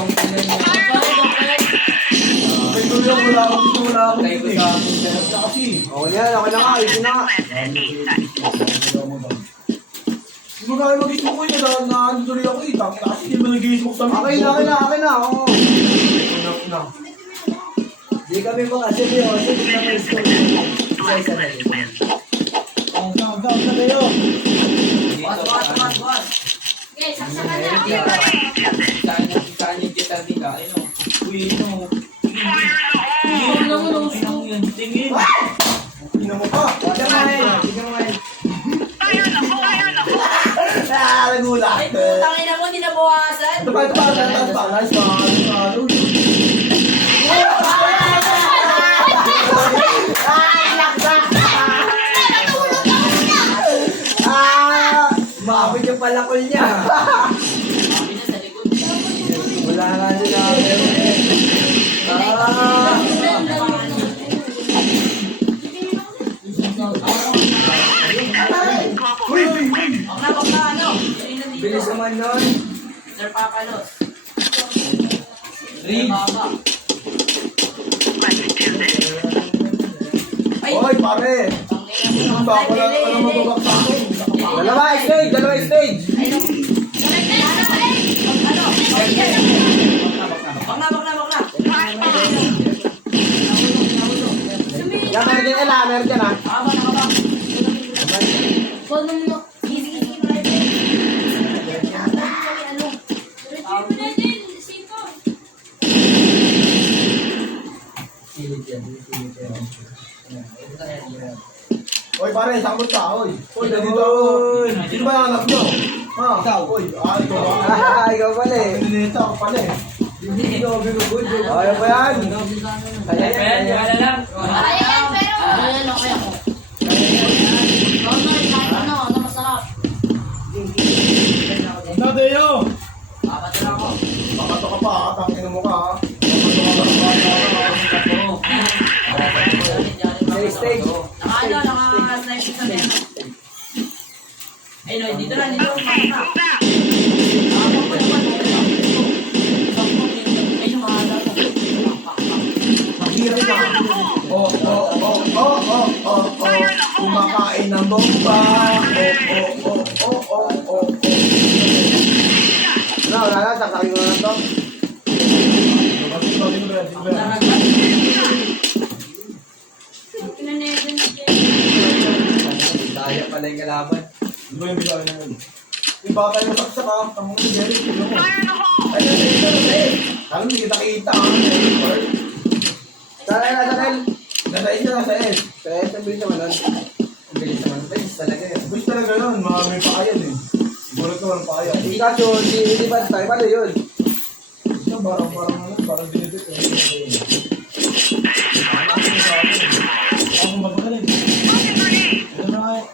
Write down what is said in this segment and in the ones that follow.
Itong ilan niya. May tuloy ako, wala akong dito, wala akong Tayo dito ko eh. sa akin. Sarap na kasi. Okay na, okay na nga, ayusin na nga. Hindi mo kaya mag-ismo ko yun, na tuloy ako eh. Taki kasi hindi mo nag-ismo sa Okay na, okay na, okay na, oo. na. Di kami mga seryoso, di kami isa-isa na yun. Ang na kayo. Boss. Okay, saksakan na. Saan yung kita dito? Ayun o. Uy, no. Tingin. Tingnan mo pa. Tignan mo ngayon, tignan mo ngayon. Nagulat. Ay, putang ina mo, hindi nabawasan. Ito pa. Nice pa. Maapit yung palakol niya. Sabi na sa likod. Wala nga din namin. Uy! Bakla, ano? Sino nandito? Bilis naman nun. Sir Papalos. Read. Baba. Ay, Hoy, pare! ang ina mo. Baka wala ka naman babak sa akin. Dalawa stage. Ano? Bakla. Yan, meron dyan, Ella, meron dyan ha. Nakaba. Sige. Hoy, pare, sakot ka, hoy. Hoy, nandito ako. Sino ba yung anak nyo? Ha? Ikaw. Hoy, ikaw ba? Ikaw pala eh. Nandito ako pala eh. Okay pa yan. Kaya yan. Wala lang. Ayan, pero... Ayan, okay ako. Ano masarap? Nadeo! Papatin ako. Bakato ka pa, tangin mo ka, ha? Bakato ka pa, Stage. Naka-snipe sa memo. Ayun, dito na. Ayun, mahala ko. Maghirap ka. Kumakain ng bomba. Wala na, sasakin ko na to. Daya pala yung kalaban. Ano yung bigay na yun? Yung bata yung saksak ha. Ang mga Jerry, tignan mo. Ay, alam mo, kita kita ha. Sakay. Nadain siya nasa S. Kaya ang bilis naman nun. Ang bilis naman. Bilis talaga yun. Gusto talaga yun, may pakayan eh. Siguro ito walang pakayan. Hindi kaso, hindi ba tayo? Paano yun? Ito parang binibit eh. Ako magpagaling. Ito na nga eh.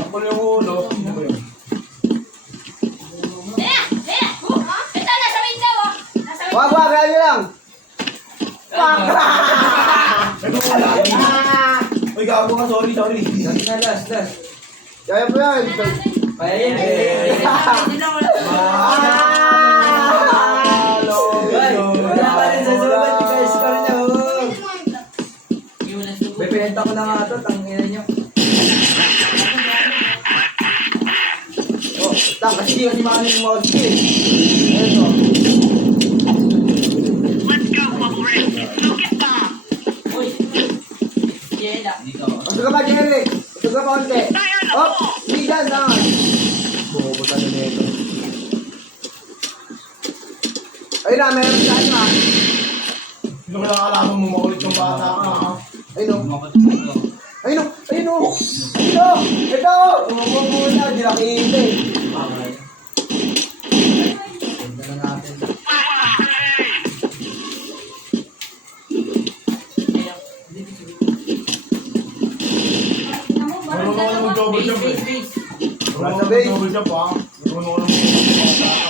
Tapos yung ulo. Ano ba yun? Ito, nasa window, oh. Nasa window. Wag, kaya nyo lang. Ito wala. Uy, gago ka, sorry. Last. Kaya po yan. Kaya yan. Hindi lang wala. Wala pa rin sa sulat. Ika-score niya. Yung nasubo. Bebenta ko na nga ito. Tangina nyo. Oh, kasi di kasi maano yung mouse key. Ito. Uy. Yela. Dito. Gusto ka ba, Jerry? Gusto ka pa konti? Oh, hindi dyan na. Bukubutan na nito. Ayun na, meron sa ano ha. Hindi ko lang alaman mo makulit yung bata ka ha. Ayun o. Tumakot dito. Ayun o. Ito. Tumubo muna. Hindi nakikita eh. Okay. Ganda na natin. Marunong ka naman double jump eh. Base. Marunong ka naman double jump ha. Marunong ka naman double jump ha.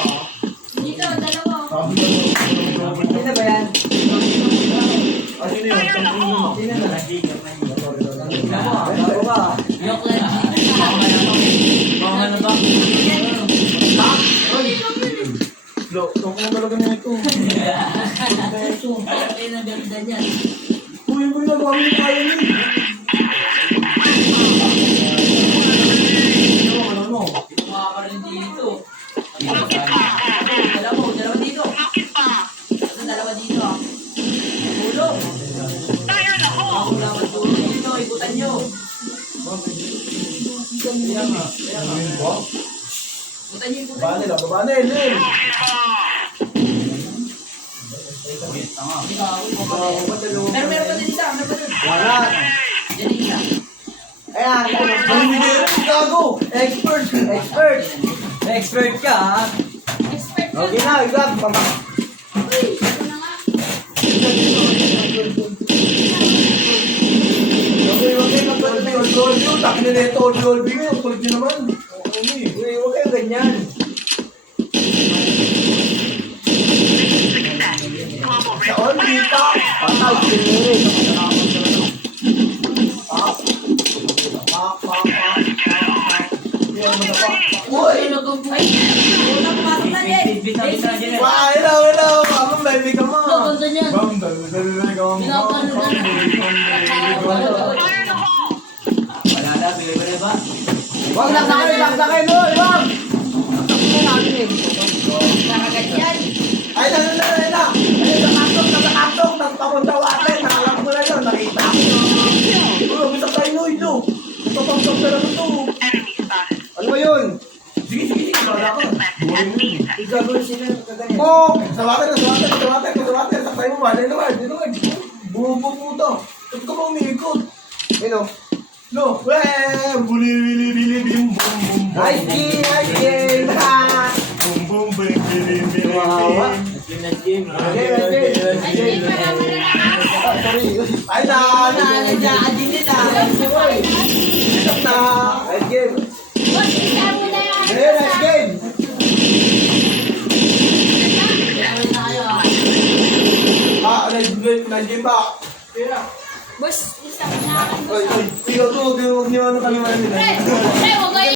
Dito, dalawa. Sabi ko marunong ka naman double jump. Sino ba yan? Ah, sino yun? Sampung yun. Sino na? Ako Ako ka. Yok lang. Mga na ba? Slow. Ito ko talaga na ito. Ito. Ay, naganda niyan. Uy, uy, nagawa mo yung kaya niyo. Ano? Ito mga pa rin dito. Dalawa dito. Asa dalawa dito? Tulong. Ako naman tulong dito, ikutan nyo. Kaya nga. Ano ba? Ikutan nyo, ikutan Baba nyo. nila, baba nila. Meron pa din isa, meron pa din. Wala. Yan yung isa. Ayan, Ano ni Derek? Gago! Expert! expert. Expert ka, ha? Expert ka. Okay na, igab. Uy, ito na nga. Huwag kayo magpalit ng Olbi. Takin na ito, Olbi. Ang kulit nyo naman. Uy, huwag kayo ganyan. Sa Olbi, pa! Patay, siniri. Uy! Ay, puta, pumasok na din. Wah, hello! Abang baby ka mo. Ganda niyan. Bang, dali ka mo. Wala na, bigay mo na ba? Huwag laksakin, laksakin, uy, huwag. Laksakin na natin eh. Nakagat yan. Ay, na. Ay, nakatong, nagpapunta water. Nakalap ko na yun, nakita ko. Uy, bisa tayo no, ilo. Napapagpag na lang ito. Ano ba yun? Sige, wala ko. Igagawin sila kaganyan. Mo! Sa water. Sakay mo ba? Niluwag. Bubog mo to. Ba't ka ba umiikot? Ano? No, bili, bim, bum, bum, bum. Ice game, ha! Bum, bum, bim, bim, bim, Tumawa. bim. Okay. Ay, marami na lang. Sorry. Ay, na. Isap na. Ice game. Boss, isa mo na yung ano Ayun, sa- ice game. Ano na kayo, ah? Nag-game ba? Boss, isa mo na. Ikaw to, huwag niyo ano kami Pre, pre, huwag kayo